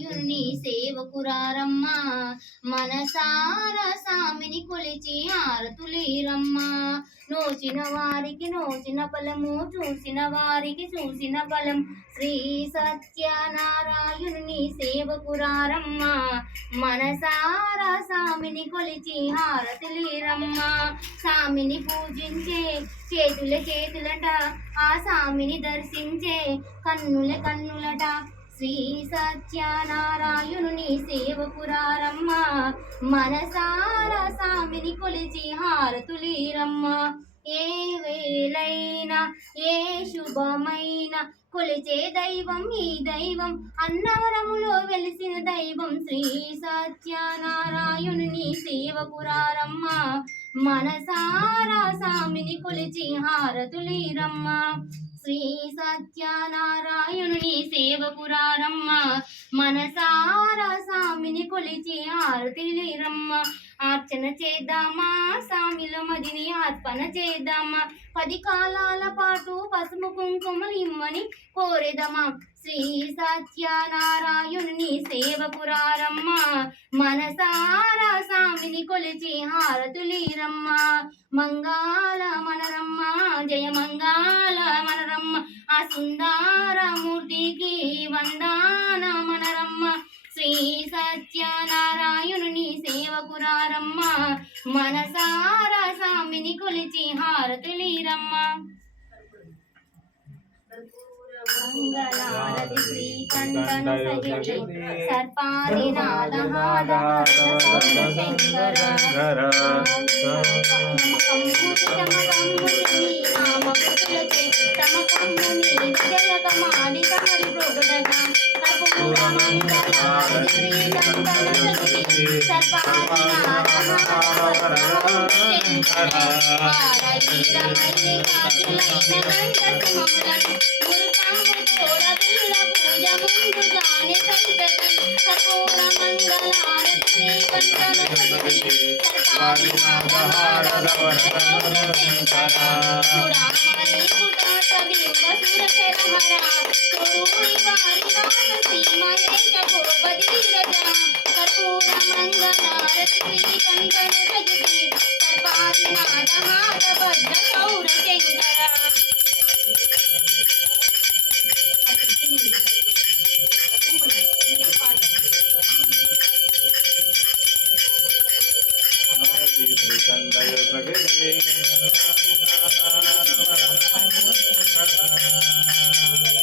యుని సేవకురారమ్మ మనసారా సామిని కొలిచి ఆరతులీరమ్మ. నోచిన వారికి నోచిన ఫలము, చూసిన వారికి చూసిన ఫలం. శ్రీ సత్యనారాయణుని సేవకురారమ్మ మనసారా సామిని కొలిచి హారతులీరమ్మ. సామిని పూజించే చేతులట, ఆ సామిని దర్శించే కన్నులట. శ్రీ సత్యనారాయణుని సేవకురారమ్మ మనసారా సామిని కొలిచి హారతులీరమ్మ. ఏ వేళైనా ఏ శుభమైన కొలిచే దైవం ఈ దైవం, అన్నవరములో వెలిసిన దైవం. శ్రీ సత్యనారాయణుని సేవకురారమ్మ మనసారా సామిని కొలిచి హారతులీరమ్మ. శ్రీ సత్యనారాయణుని సేవకురారమ్మ మనసారా సామిని కొలిచి హారతులీరమ్మ. అర్చన చేద్దామా సామిల మదిని అర్పణ చేద్దామా, 10 కాలాల పాటు పసుపు కుంకుమలు ఇమ్మని కోరెదమా. శ్రీ సత్యనారాయణుని సేవకురారమ్మ మనసారా సామిని కొలిచి హారతులీరమ్మ. మంగాళ మనరమ్మ జయ మంగాళ మనరమ్మ, ఆ సుందరమూర్తికి వందాన మనరమ్మ. శ్రీ సత్యనారాయణుని సేవకురారమ్మ మనసారా సామిని కొలిచి హారతులీరమ్మ. మంగళారతి శ్రీకంఠన సహితే సర్పాదినాద శంకర.